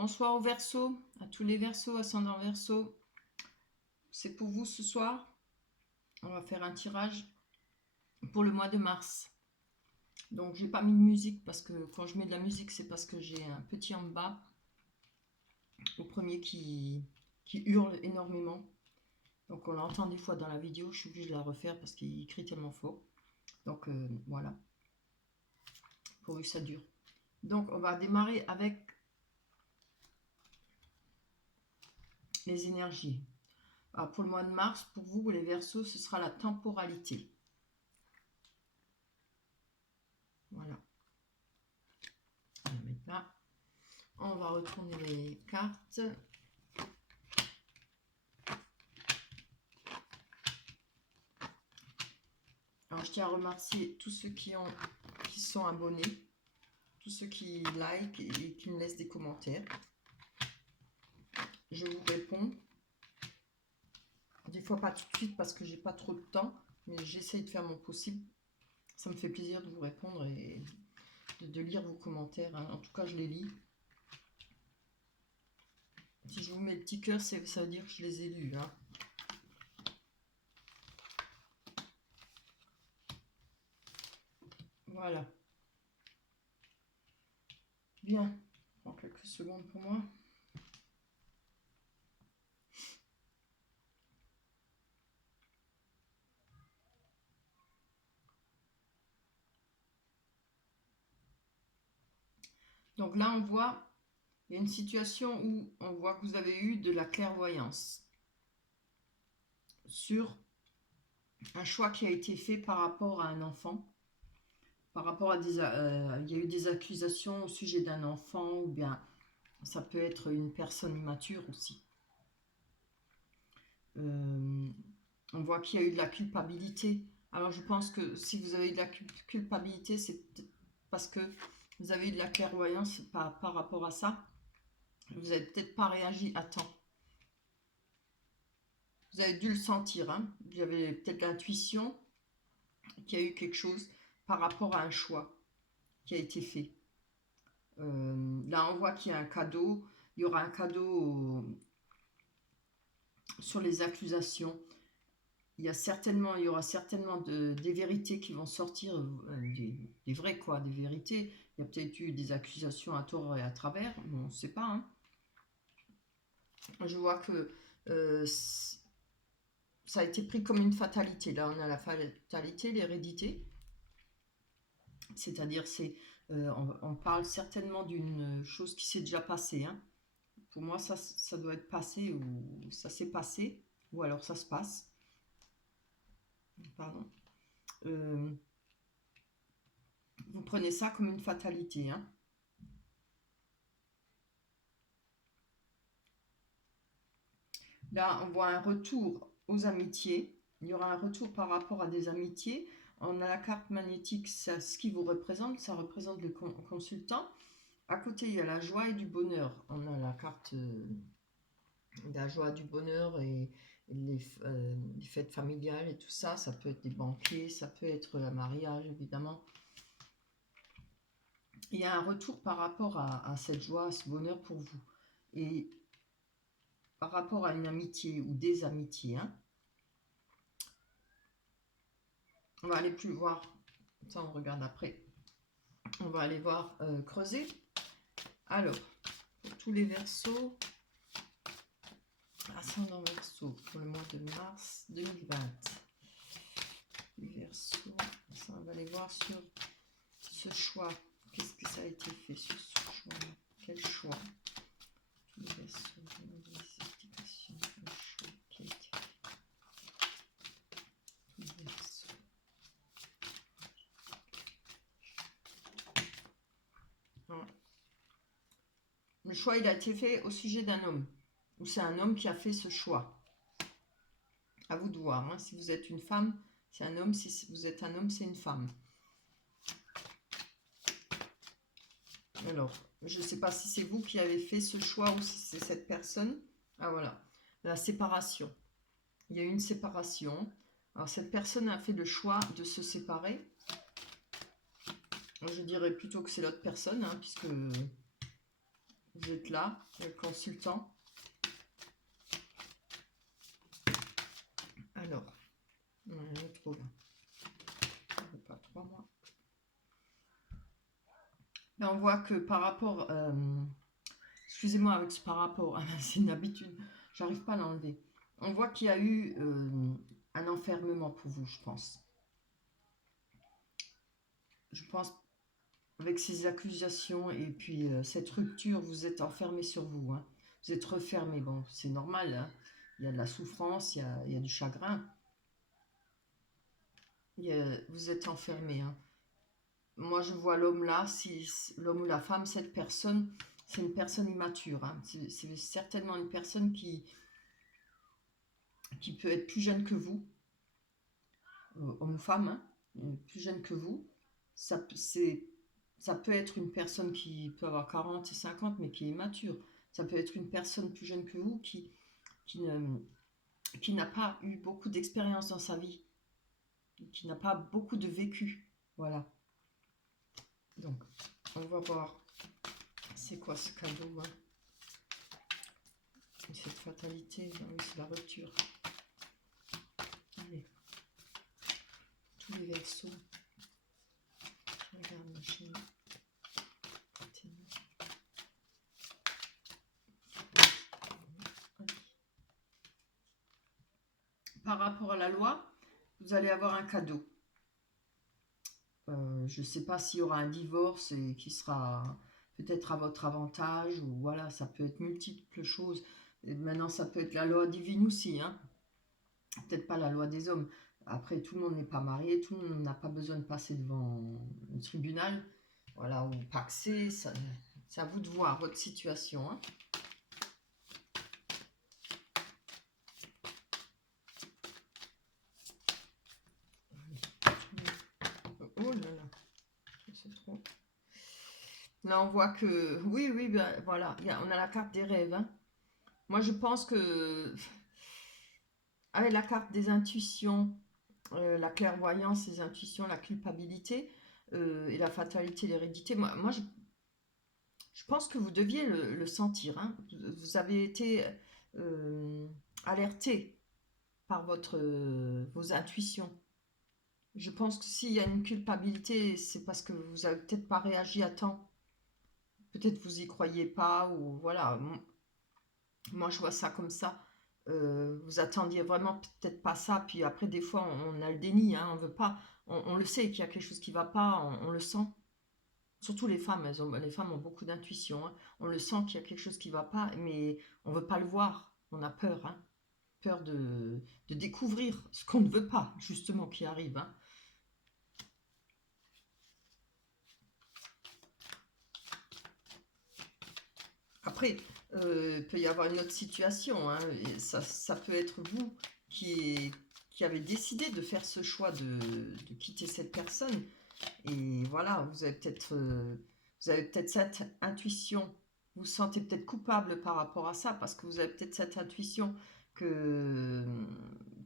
Bonsoir aux Verseaux, à tous les Verseaux, ascendant Verseau. C'est pour vous ce soir. On va faire un tirage pour le mois de mars. Donc j'ai pas mis de musique parce que quand je mets de la musique, c'est parce que j'ai un petit en bas au premier qui hurle énormément. Donc on l'entend des fois dans la vidéo, je suis obligée de la refaire parce qu'il crie tellement fort. Donc voilà, pourvu que ça dure. Donc on va démarrer avec les énergies. Alors, pour le mois de mars, pour vous les Verseaux, ce sera la temporalité. Voilà. On va mettre là. On va retourner les cartes. Alors, je tiens à remercier tous ceux qui sont abonnés, tous ceux qui like et qui me laissent des commentaires. Je vous réponds. Des fois pas tout de suite parce que j'ai pas trop de temps, mais j'essaye de faire mon possible. Ça me fait plaisir de vous répondre et de lire vos commentaires. Hein. En tout cas, je les lis. Si je vous mets le petit cœur, ça veut dire que je les ai lus. Hein. Voilà. Bien. Je prends quelques secondes pour moi. Donc là, on voit, il y a une situation où on voit que vous avez eu de la clairvoyance sur un choix qui a été fait par rapport à un enfant, par rapport à il y a eu des accusations au sujet d'un enfant, ou bien ça peut être une personne immature aussi. On voit qu'il y a eu de la culpabilité. Alors je pense que si vous avez eu de la culpabilité, c'est peut-être parce que vous avez eu de la clairvoyance par rapport à ça. Vous n'avez peut-être pas réagi à temps. Vous avez dû le sentir. Hein. Vous avez peut-être l'intuition qu'il y a eu quelque chose par rapport à un choix qui a été fait. Là, on voit qu'il y a un cadeau. Il y aura un cadeau sur les accusations. Il y aura certainement des vérités qui vont sortir, des vrais quoi, des vérités. Il y a peut-être eu des accusations à tort et à travers, mais on ne sait pas. Hein. Je vois que ça a été pris comme une fatalité. Là, on a la fatalité, l'hérédité. C'est-à-dire, on parle certainement d'une chose qui s'est déjà passée. Hein. Pour moi, ça doit être passé ou ça s'est passé, ou alors ça se passe. Pardon. Vous prenez ça comme une fatalité. Hein. Là, on voit un retour aux amitiés. Il y aura un retour par rapport à des amitiés. On a la carte magnétique, ce qui vous représente. Ça représente le consultant. À côté, il y a la joie et du bonheur. On a la carte de la joie, du bonheur et les fêtes familiales et tout ça. Ça peut être des banquets, ça peut être un mariage, évidemment. Il y a un retour par rapport à cette joie, à ce bonheur pour vous. Et par rapport à une amitié ou des amitiés, hein, on va aller plus voir, ça on regarde après. On va aller voir creuser. Alors, pour tous les Verseaux, ascendant Verseau pour le mois de mars 2020. Les Verseaux, ça on va aller voir sur ce choix. Qu'est-ce que ça a été fait sur ce choix? Quel choix? Tous les Verseaux, des explications. Le choix qui a été fait. Tous les Verseaux. Le choix, il a été fait au sujet d'un homme. Ou c'est un homme qui a fait ce choix. À vous de voir. Hein. Si vous êtes une femme, c'est un homme. Si vous êtes un homme, c'est une femme. Alors, je ne sais pas si c'est vous qui avez fait ce choix ou si c'est cette personne. Ah voilà, la séparation. Il y a eu une séparation. Alors, cette personne a fait le choix de se séparer. Je dirais plutôt que c'est l'autre personne, hein, puisque Vous êtes là, le consultant. Alors, on trouve. Pas 3 mois. Là, on voit que par rapport... excusez-moi avec ce par rapport, c'est une habitude, j'arrive pas à l'enlever. On voit qu'il y a eu un enfermement pour vous, je pense. Je pense, avec ces accusations et puis cette rupture, vous êtes enfermé sur vous. Hein. Vous êtes refermé. Bon, c'est normal. Hein. Il y a de la souffrance, il y a du chagrin. Vous êtes enfermé. Hein. Moi, je vois l'homme là, si l'homme ou la femme, cette personne, c'est une personne immature. Hein. C'est certainement une personne qui peut être plus jeune que vous, homme ou femme, hein, plus jeune que vous. Ça peut être une personne qui peut avoir 40 et 50, mais qui est immature. Ça peut être une personne plus jeune que vous qui ne, qui n'a pas eu beaucoup d'expérience dans sa vie, qui n'a pas beaucoup de vécu. Voilà. Donc, on va voir. C'est quoi ce cadeau, hein? Cette fatalité, oui, c'est la rupture. Allez. Tous les versos. Je regarde ma chaîne. Par rapport à la loi, vous allez avoir un cadeau. Je ne sais pas s'il y aura un divorce et qui sera peut-être à votre avantage, ou voilà, ça peut être multiples choses. Et maintenant, ça peut être la loi divine aussi, hein. Peut-être pas la loi des hommes. Après, tout le monde n'est pas marié, tout le monde n'a pas besoin de passer devant le tribunal, voilà, ou paxé, c'est à vous de voir votre situation, hein. Oh là là, c'est trop. Là, on voit que, oui, ben, voilà, on a la carte des rêves, hein. Moi, je pense que, avec la carte des intuitions, la clairvoyance, les intuitions, la culpabilité et la fatalité, l'hérédité, moi je pense que vous deviez le sentir, hein. Vous avez été euh, alerté par vos intuitions. Je pense que s'il y a une culpabilité, c'est parce que vous n'avez peut-être pas réagi à temps. Peut-être vous y croyez pas, ou voilà. Moi, je vois ça comme ça. Vous attendiez vraiment peut-être pas ça, puis après, des fois, on a le déni, hein, on veut pas. On le sait qu'il y a quelque chose qui va pas, on le sent. Surtout les femmes, les femmes ont beaucoup d'intuition. Hein. On le sent qu'il y a quelque chose qui va pas, mais on veut pas le voir. On a peur, hein. Peur de découvrir ce qu'on ne veut pas, justement, qui arrive. Hein. Après, il peut y avoir une autre situation. Hein, et ça peut être vous qui avez décidé de faire ce choix de quitter cette personne. Et voilà, vous avez peut-être cette intuition. Vous vous sentez peut-être coupable par rapport à ça, parce que vous avez peut-être cette intuition que,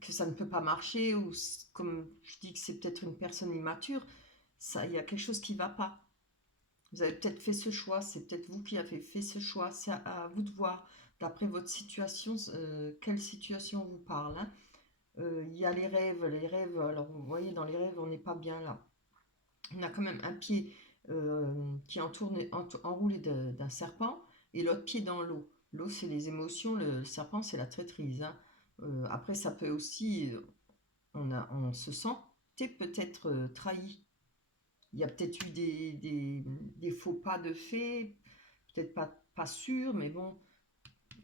que ça ne peut pas marcher, ou comme je dis que c'est peut-être une personne immature, ça, il y a quelque chose qui ne va pas. Vous avez peut-être fait ce choix, c'est peut-être vous qui avez fait ce choix, c'est à vous de voir, d'après votre situation, quelle situation vous parle. Hein. Il y a les rêves, alors vous voyez, dans les rêves, on n'est pas bien là. On a quand même un pied qui est enroulé d'un serpent et l'autre pied dans l'eau. L'eau, c'est les émotions, le serpent, c'est la traîtrise. Hein. Après, ça peut aussi, on se sentait peut-être trahi. Il y a peut-être eu des faux pas de fait, peut-être pas sûr, mais bon,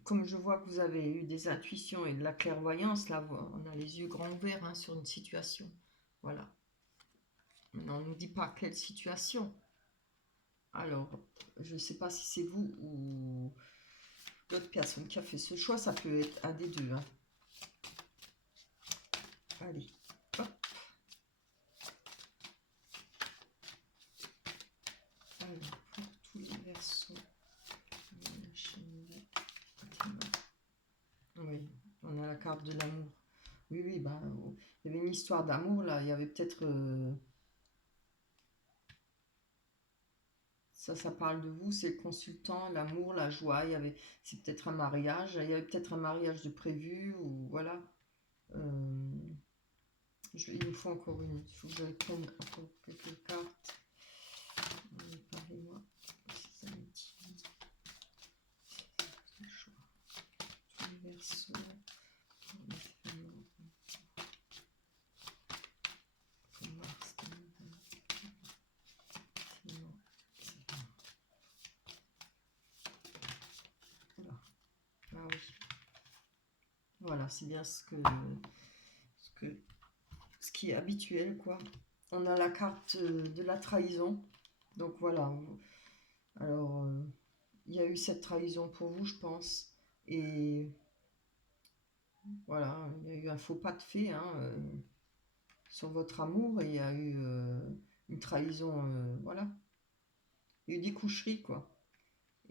comme je vois que vous avez eu des intuitions et de la clairvoyance, là, on a les yeux grands ouverts, hein, sur une situation. Voilà. Maintenant, on ne nous dit pas quelle situation. Alors, je ne sais pas si c'est vous ou l'autre personne qui a fait ce choix, ça peut être un des deux. Hein. Allez, hop. Alors, pour tous les versos, oui, on a la carte de l'amour. Oui, bah, il y avait une histoire d'amour là, il y avait peut-être... Ça parle de vous, c'est le consultant, l'amour, la joie. C'est peut-être un mariage. Il y avait peut-être un mariage de prévu ou voilà. Euh, il me faut encore une. Il faut que je prenne encore quelques cartes. Parlez-moi. Ces amitiés. Le choix. Tous les versos. Pour Mars 2024. Voilà. Ah oui. Voilà, c'est bien ce qui est habituel, quoi. On a la carte de la trahison. Donc voilà. Alors, il y a eu cette trahison pour vous, je pense. Et voilà, il y a eu un faux pas de fait hein, sur votre amour. Et il y a eu une trahison, voilà. Il y a eu des coucheries, quoi.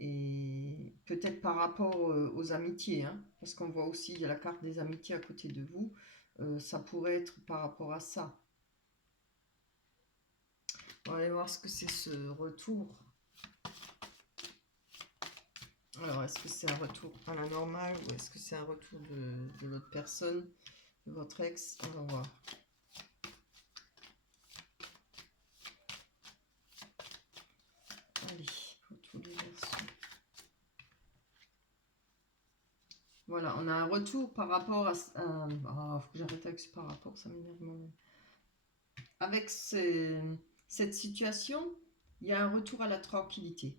Et peut-être par rapport aux amitiés, hein, parce qu'on voit aussi, il y a la carte des amitiés à côté de vous. Ça pourrait être par rapport à ça. On va aller voir ce que c'est ce retour. Alors, est-ce que c'est un retour à la normale ou est-ce que c'est un retour de l'autre personne, de votre ex? On va voir. Allez, pour tous les versos. Voilà, on a un retour par rapport à... faut que j'arrête avec ce par rapport, ça m'énerve moi-même. Avec cette situation, il y a un retour à la tranquillité.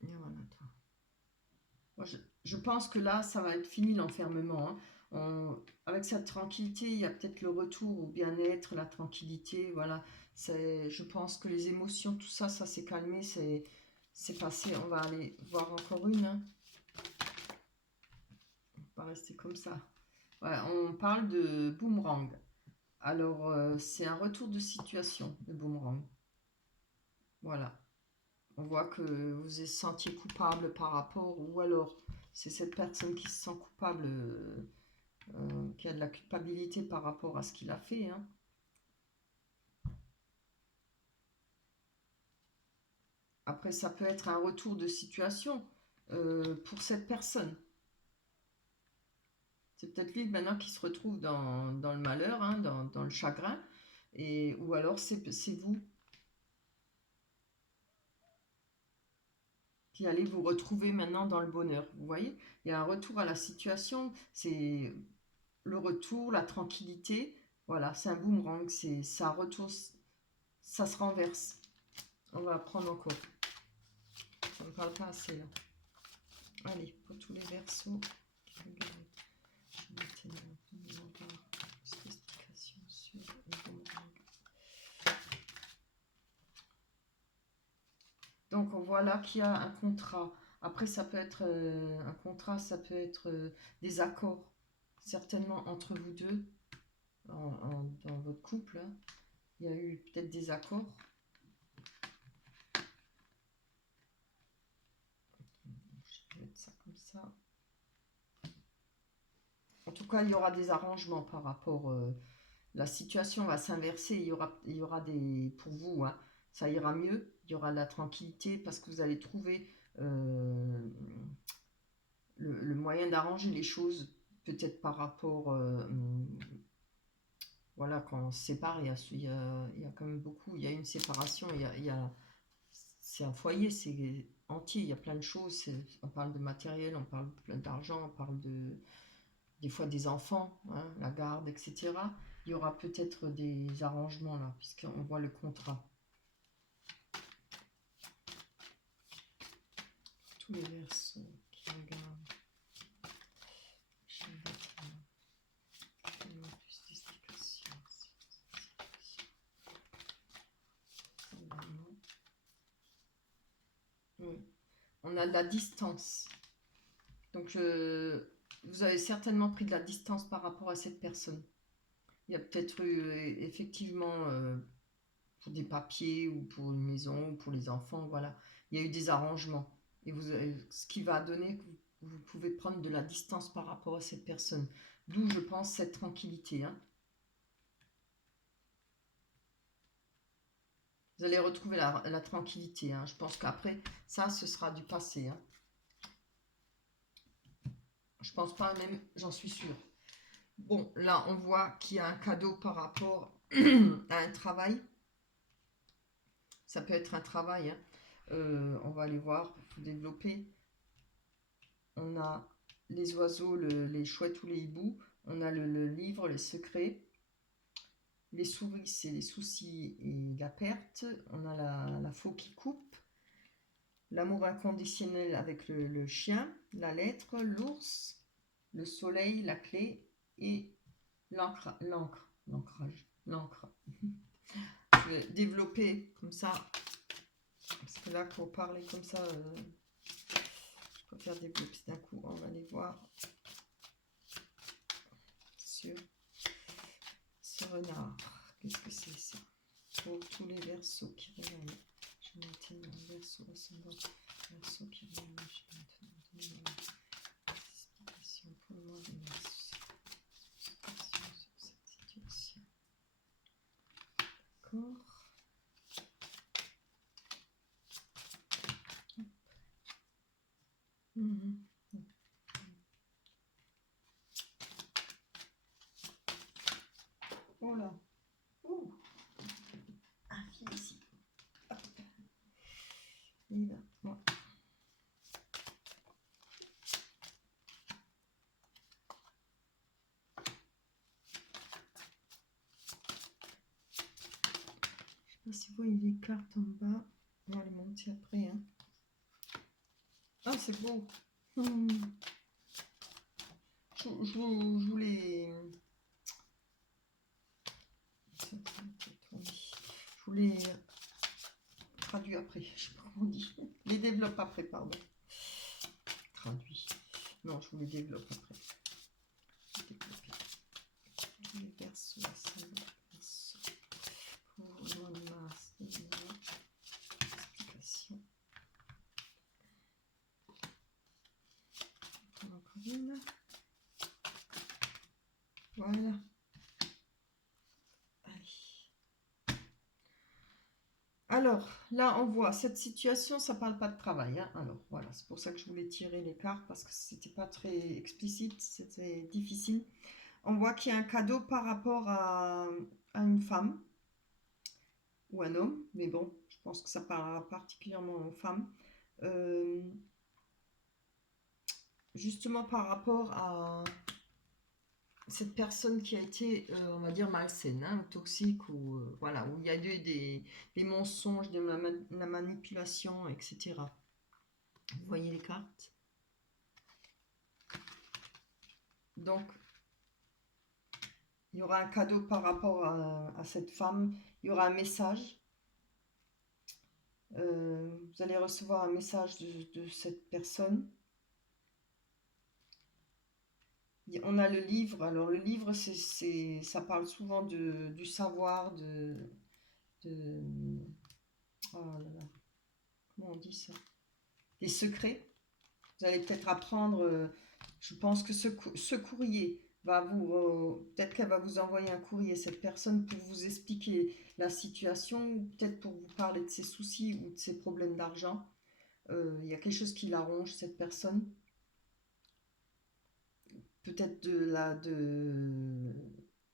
Et voilà, moi, je pense que là, ça va être fini l'enfermement. Hein. Avec cette tranquillité, il y a peut-être le retour au bien-être, la tranquillité. Voilà, je pense que les émotions, tout ça, ça s'est calmé, c'est passé. On va aller voir encore une. Hein. On va rester comme ça. Voilà, on parle de boomerang. Alors, c'est un retour de situation, le boomerang. Voilà. On voit que vous vous sentiez coupable par rapport, ou alors c'est cette personne qui se sent coupable, qui a de la culpabilité par rapport à ce qu'il a fait. Hein. Après, ça peut être un retour de situation pour cette personne. C'est peut-être lui maintenant qui se retrouve dans le malheur, hein, dans le chagrin, ou alors c'est vous qui allez vous retrouver maintenant dans le bonheur. Vous voyez, il y a un retour à la situation, c'est le retour, la tranquillité. Voilà, c'est un boomerang, ça retourne, ça se renverse. On va prendre encore. Ça ne parle pas assez là. Allez, pour tous les versos. Donc on voit là qu'il y a un contrat. Après, ça peut être un contrat, ça peut être des accords, certainement entre vous deux, dans votre couple. Hein. Il y a eu peut-être des accords. Je vais mettre ça comme ça. En tout cas, il y aura des arrangements par rapport. La situation va s'inverser. Il y aura des. Pour vous, hein, ça ira mieux. Il y aura de la tranquillité parce que vous allez trouver le moyen d'arranger les choses. Peut-être par rapport. Voilà, quand on se sépare, il y a quand même beaucoup. Il y a une séparation. C'est un foyer, c'est entier. Il y a plein de choses. On parle de matériel, on parle d'argent, on parle des fois des enfants, hein, la garde, etc. Il y aura peut-être des arrangements là, puisqu'on voit le contrat. Tous les versos qui regardent. Oui. On a de la distance. Donc, vous avez certainement pris de la distance par rapport à cette personne. Il y a peut-être eu effectivement pour des papiers ou pour une maison ou pour les enfants, voilà. Il y a eu des arrangements. Et ce qui va donner que vous pouvez prendre de la distance par rapport à cette personne. D'où, je pense, cette tranquillité. Hein. Vous allez retrouver la tranquillité. Hein. Je pense qu'après, ça, ce sera du passé. Hein. Je pense pas, même, j'en suis sûre. Bon, là, on voit qu'il y a un cadeau par rapport à un travail. Ça peut être un travail. Hein. On va aller voir, il faut développer. On a les oiseaux, les chouettes ou les hiboux. On a le livre, les secrets. Les souris, c'est les soucis et la perte. On a la faux qui coupe. L'amour inconditionnel avec le chien. La lettre, l'ours. Le soleil, la clé. Et l'ancrage. L'encre. Je vais développer comme ça. Parce que là, pour parler comme ça, je préfère développer d'un coup. On va aller voir sur ce renard. Qu'est-ce que c'est ça? Pour tous les versos qui réveillent. Je maintiens un verso ascendant. Verso qui réveille. Je maintiens explication pour le mois de mars. Explication sur cette situation. D'accord. Oh là. Ouh. Un fil ici. Hop. Et là, moi. Je sais pas si vous voyez les cartes en bas. On va les monter après. Hein. Ah, c'est beau. Je voulais... Je voulais traduire après, je sais pas comment on dit. Les développe après, pardon. Traduit. Non, je vous les développe après. Les versos, pour le mois de mars, explication. Encore une. Voilà. Alors, là, on voit, cette situation, ça parle pas de travail. Hein. Alors, voilà, c'est pour ça que je voulais tirer les cartes, parce que c'était pas très explicite, c'était difficile. On voit qu'il y a un cadeau par rapport à une femme ou un homme, mais bon, je pense que ça parlera particulièrement aux femmes. Justement par rapport à cette personne qui a été, on va dire, malsaine, hein, toxique, ou voilà, où il y a eu des mensonges, de la manipulation, etc. Vous voyez les cartes? Donc, il y aura un cadeau par rapport à cette femme, il y aura un message. Vous allez recevoir un message de cette personne. On a le livre. Alors, le livre, ça parle souvent du savoir, oh là là, comment on dit ça? Des secrets. Vous allez peut-être apprendre, je pense que ce courrier va peut-être qu'elle va vous envoyer un courrier, cette personne, pour vous expliquer la situation, ou peut-être pour vous parler de ses soucis ou de ses problèmes d'argent. Il y a quelque chose qui l'arrange, cette personne. Peut-être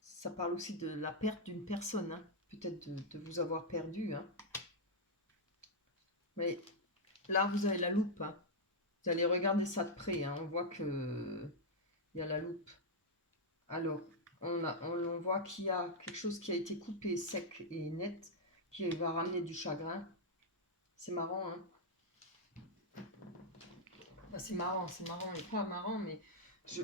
ça parle aussi de la perte d'une personne, hein. Peut-être de vous avoir perdu. Hein. Mais là, vous avez la loupe. Hein. Vous allez regarder ça de près. Hein. On voit que il y a la loupe. Alors, on voit qu'il y a quelque chose qui a été coupé sec et net, qui va ramener du chagrin. C'est marrant, hein. Bah, c'est marrant et pas marrant, mais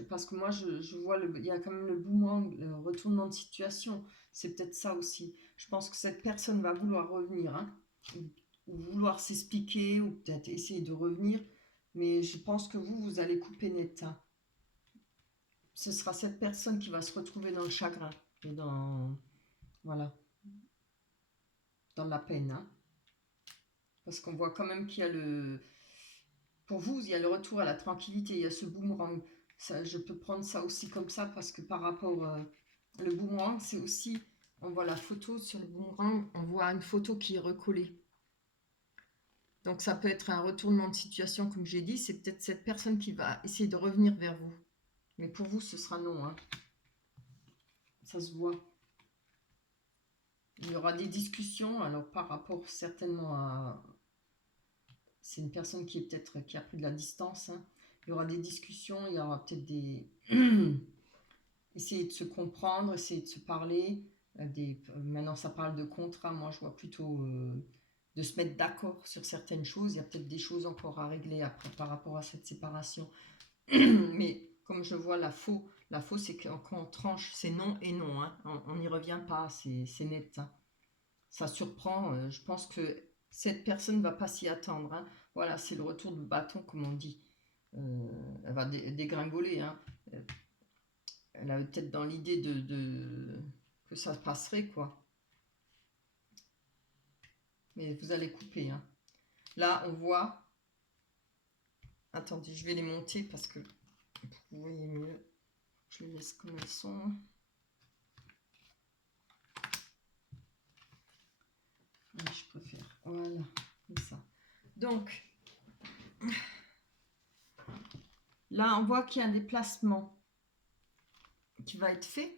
parce que moi, je vois, il y a quand même le boomerang, le retournement de situation. C'est peut-être ça aussi. Je pense que cette personne va vouloir revenir, hein, ou vouloir s'expliquer, ou peut-être essayer de revenir. Mais je pense que vous allez couper net. Hein. Ce sera cette personne qui va se retrouver dans le chagrin et voilà, dans la peine. Hein. Parce qu'on voit quand même qu'il y a pour vous, il y a le retour à la tranquillité, il y a ce boomerang. Ça, je peux prendre ça aussi comme ça, parce que par rapport, le boomerang, c'est aussi On voit la photo sur le boomerang, on voit une photo qui est recollée. Donc ça peut être un retournement de situation, comme j'ai dit, c'est peut-être cette personne qui va essayer de revenir vers vous. Mais pour vous, ce sera non, hein. Ça se voit. Il y aura des discussions, alors par rapport certainement à... C'est une personne qui est peut-être qui a pris de la distance, hein. Il y aura des discussions, il y aura peut-être des... essayer de se comprendre, essayer de se parler. Maintenant, ça parle de contrat, moi je vois plutôt de se mettre d'accord sur certaines choses. Il y a peut-être des choses encore à régler après par rapport à cette séparation. Mais comme je vois la faux c'est quand on tranche, c'est non et non, hein. On n'y revient pas, c'est net, hein. Ça surprend, je pense que cette personne ne va pas s'y attendre, hein. Voilà, c'est le retour de bâton, comme on dit. Elle va dégringoler, hein. Elle avait peut-être dans l'idée que ça passerait, quoi. Mais vous allez couper, hein. Là, on voit... Attendez, je vais les monter parce que vous voyez mieux. Je les laisse comme elles sont. Je préfère. Voilà, comme ça. Donc, là, on voit qu'il y a un déplacement qui va être fait.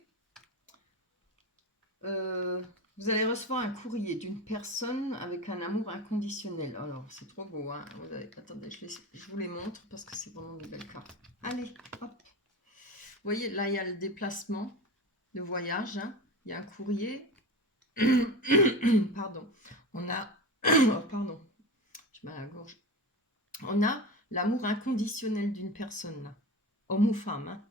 Vous allez recevoir un courrier d'une personne avec un amour inconditionnel. Alors, c'est trop beau, hein. Attendez, je vous les montre parce que c'est vraiment de belles cartes. Allez, hop. Vous voyez, là, il y a le déplacement, le voyage, hein. Il y a un courrier. Pardon. On a... Oh, pardon. J'ai mal à la gorge. On a l'amour inconditionnel d'une personne, là. Homme ou femme, hein.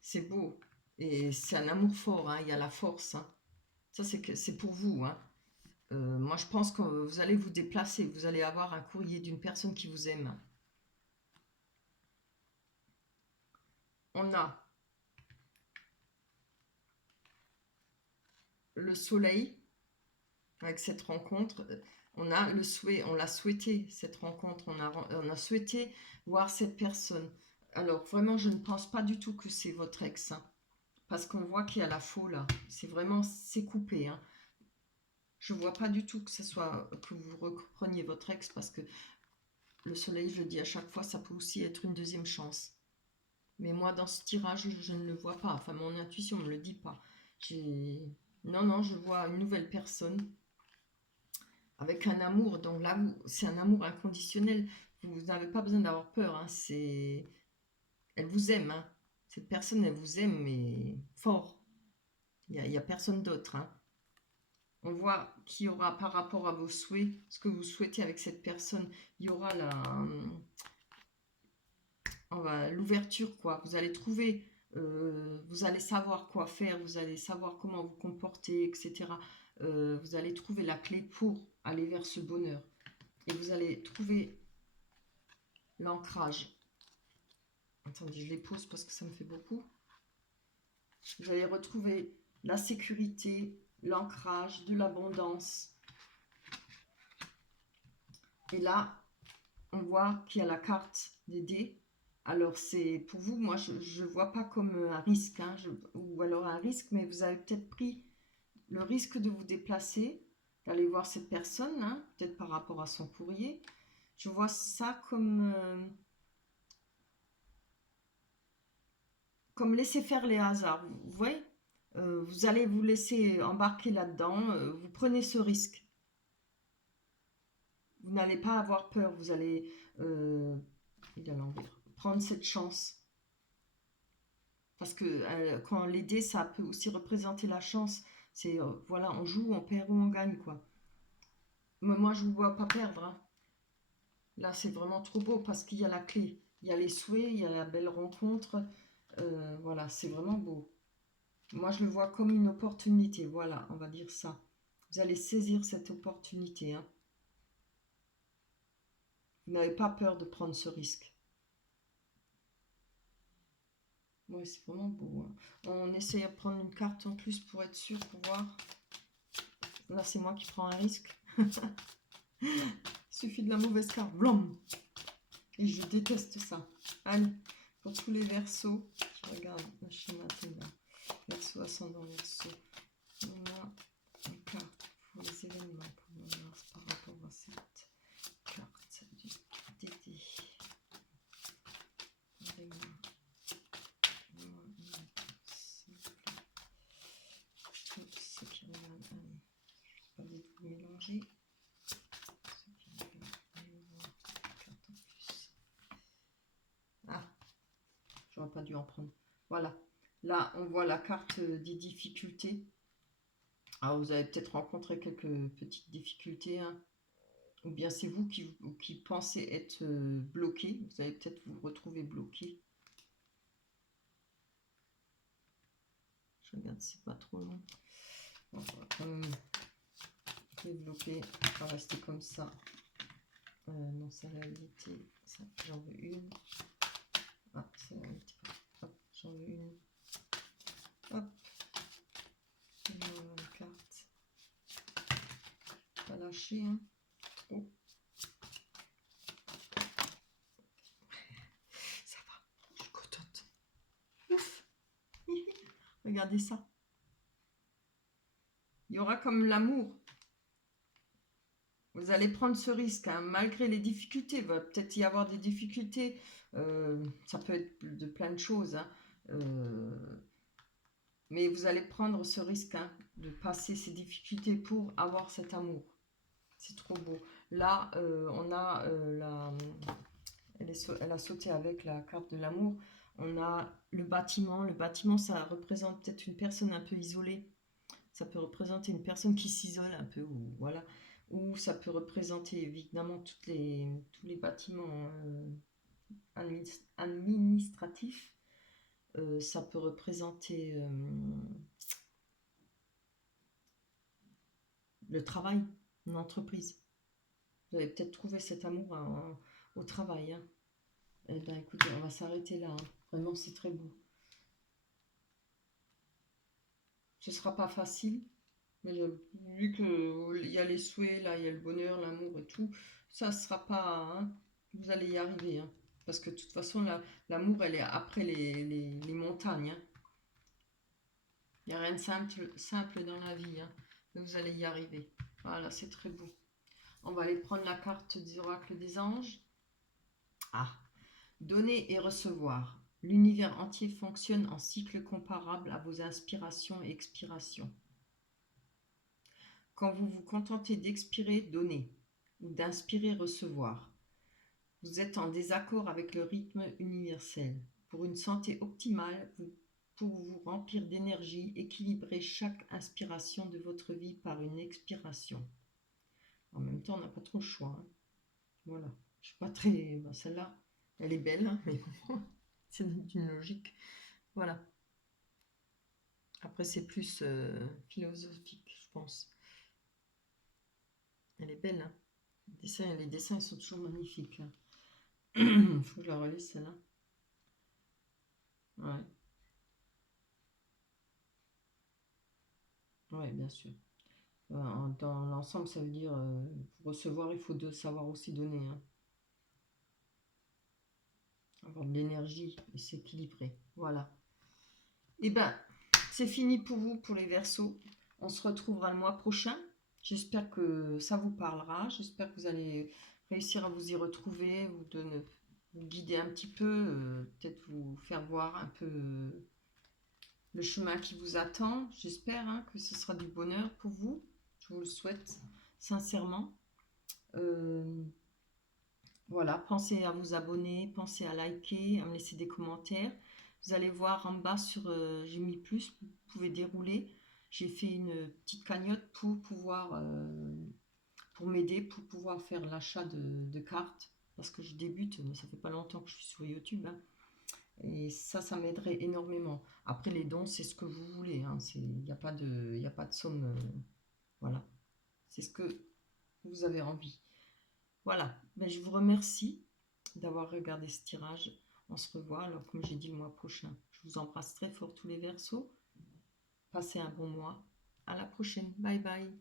C'est beau. Et c'est un amour fort, hein. Il y a la force, hein. Ça, c'est pour vous, hein. Moi, je pense que vous allez vous déplacer. Vous allez avoir un courrier d'une personne qui vous aime. On a le soleil avec cette rencontre. On a le souhait, on l'a souhaité, cette rencontre. On a souhaité voir cette personne. Alors, vraiment, je ne pense pas du tout que c'est votre ex, hein, parce qu'on voit qu'il y a la faux, là. C'est vraiment, c'est coupé, hein. Je vois pas du tout que ce soit que vous repreniez votre ex, parce que le soleil, je le dis à chaque fois, ça peut aussi être une deuxième chance. Mais moi, dans ce tirage, je ne le vois pas. Enfin, mon intuition ne me le dit pas. Non, non, je vois une nouvelle personne avec un amour. Donc là, c'est un amour inconditionnel. Vous n'avez pas besoin d'avoir peur, hein. Elle vous aime, hein. Cette personne, elle vous aime, mais fort. Il n'y a personne d'autre, hein. On voit qu'il y aura par rapport à vos souhaits, ce que vous souhaitez avec cette personne, il y aura l'ouverture, quoi. Vous allez trouver, vous allez savoir quoi faire, vous allez savoir comment vous comporter, etc. Vous allez trouver la clé pour aller vers ce bonheur. Et vous allez trouver l'ancrage. Attendez, je les pose parce que ça me fait beaucoup. Vous allez retrouver la sécurité, l'ancrage, de l'abondance. Et là, on voit qu'il y a la carte des dés. Alors, c'est pour vous, moi, je ne vois pas comme un risque, hein, ou alors un risque, mais vous avez peut-être pris le risque de vous déplacer, d'aller voir cette personne, hein, peut-être par rapport à son courrier. Je vois ça comme laisser faire les hasards. Vous voyez, vous allez vous laisser embarquer là-dedans, vous prenez ce risque. Vous n'allez pas avoir peur, vous allez prendre cette chance. Parce que quand les dés, ça peut aussi représenter la chance. C'est, voilà, on joue, on perd ou on gagne, quoi. Mais moi, je ne vous vois pas perdre, hein. Là, c'est vraiment trop beau parce qu'il y a la clé. Il y a les souhaits, il y a la belle rencontre. Voilà, c'est vraiment beau. Moi, je le vois comme une opportunité. Voilà, on va dire ça. Vous allez saisir cette opportunité, hein. Vous n'avez pas peur de prendre ce risque. Ouais, c'est vraiment beau, hein. On essaye de prendre une carte en plus pour être sûr, pour voir. Là, c'est moi qui prends un risque. Il suffit de la mauvaise carte. Blum. Et je déteste ça. Allez, pour tous les versos, je regarde le schéma là. Verseau, ascendant, verseau. Donnez-moi une carte pour les événements pour le mois de mars par rapport à cette carte du DD. Donnez-moi une carte, s'il vous plaît. Tout ce qui regarde, allez, pas du tout mélanger. Ce qui regarde, allez voir une carte en plus. Ah, j'aurais pas dû en prendre. Voilà. Là, on voit la carte des difficultés. Alors, vous avez peut-être rencontré quelques petites difficultés, hein. Ou bien c'est vous qui pensez être bloqué. Vous allez peut-être vous retrouver bloqué. Je regarde, c'est pas trop long. Bon, on va quand même développer. On va rester comme ça. Non, ça va éviter. Ça, j'en veux une. Ah, ça va éviter. Hop, j'en veux une. Hop. Une carte. Pas lâcher, hein. Oh. Ça va, je suis contente. Ouf. Regardez ça. Il y aura comme l'amour. Vous allez prendre ce risque, hein, malgré les difficultés. Il va peut-être y avoir des difficultés. Ça peut être de plein de choses, hein. Mais vous allez prendre ce risque, hein, de passer ces difficultés pour avoir cet amour. C'est trop beau. Là, on a elle a sauté avec la carte de l'amour. On a le bâtiment. Le bâtiment, ça représente peut-être une personne un peu isolée. Ça peut représenter une personne qui s'isole un peu, ou voilà. Ou ça peut représenter évidemment tous les bâtiments administratifs. Ça peut représenter le travail, une entreprise. Vous avez peut-être trouvé cet amour au travail, hein. Eh bien, écoutez, on va s'arrêter là, hein. Vraiment, c'est très beau. Ce ne sera pas facile, mais vu qu'il y a les souhaits, là, il y a le bonheur, l'amour et tout, ça ne sera pas, hein, vous allez y arriver, hein. Parce que de toute façon, l'amour, elle est après les montagnes, hein. Il n'y a rien de simple dans la vie, hein. Mais vous allez y arriver. Voilà, c'est très beau. On va aller prendre la carte des oracles des anges. Ah, donner et recevoir. L'univers entier fonctionne en cycle comparable à vos inspirations et expirations. Quand vous vous contentez d'expirer, donner, ou d'inspirer, recevoir, vous êtes en désaccord avec le rythme universel. Pour une santé optimale, pour vous remplir d'énergie, équilibrez chaque inspiration de votre vie par une expiration. En même temps, on n'a pas trop le choix, hein. Voilà. Je suis pas très... Ben, celle-là, elle est belle, hein, mais c'est d'une logique. Voilà. Après, c'est plus philosophique, je pense. Elle est belle, hein. Les dessins, ils sont toujours magnifiques, hein. Il faut que je la relise, celle-là. Ouais. Ouais, bien sûr. Dans l'ensemble, ça veut dire pour recevoir, il faut savoir aussi donner, hein. Avoir de l'énergie et s'équilibrer. Voilà. Et ben, c'est fini pour vous, pour les Verseaux. On se retrouvera le mois prochain. J'espère que ça vous parlera. J'espère que vous allez réussir à vous y retrouver, vous guider un petit peu, peut-être vous faire voir un peu le chemin qui vous attend. J'espère, hein, que ce sera du bonheur pour vous. Je vous le souhaite sincèrement. Voilà, pensez à vous abonner, pensez à liker, à me laisser des commentaires. Vous allez voir en bas j'ai mis plus, vous pouvez dérouler. J'ai fait une petite cagnotte pour pouvoir, pour m'aider, pour pouvoir faire l'achat de cartes. Parce que je débute, mais ça fait pas longtemps que je suis sur YouTube, hein. Et ça m'aiderait énormément. Après, les dons, c'est ce que vous voulez, hein. Il n'y a pas de somme. Voilà. C'est ce que vous avez envie. Voilà. Ben, je vous remercie d'avoir regardé ce tirage. On se revoit, alors comme j'ai dit, le mois prochain. Je vous embrasse très fort tous les Verseaux. Passez un bon mois. À la prochaine. Bye bye.